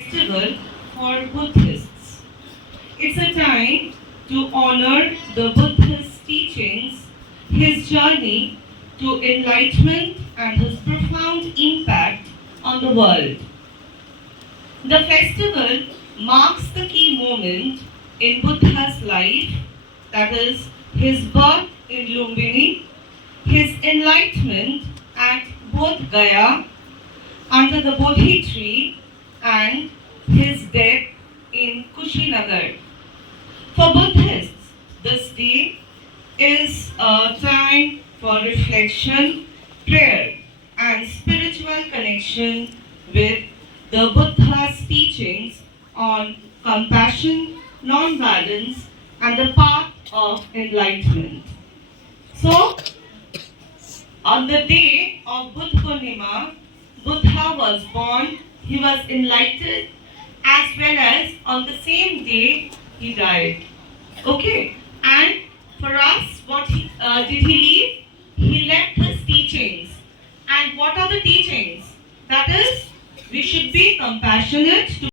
festival for Buddhists. It's a time to honor the Buddha's teachings, his journey to enlightenment, and his profound impact on the world. The festival marks the key moment in Buddha's life, that is, his birth in Lumbini, his enlightenment at Bodh Gaya under the Bodhi tree, and his death in Kushinagar. For Buddhists, this day is a time for reflection, prayer, and spiritual connection with the Buddha's teachings on compassion, non-violence, and the path of enlightenment. So, on the day of Buddha Purnima, Buddha was born, he was enlightened, as well as on the same day he died. Okay, and for us, what did he leave? He left his teachings. And what are the teachings? That is, we should be compassionate to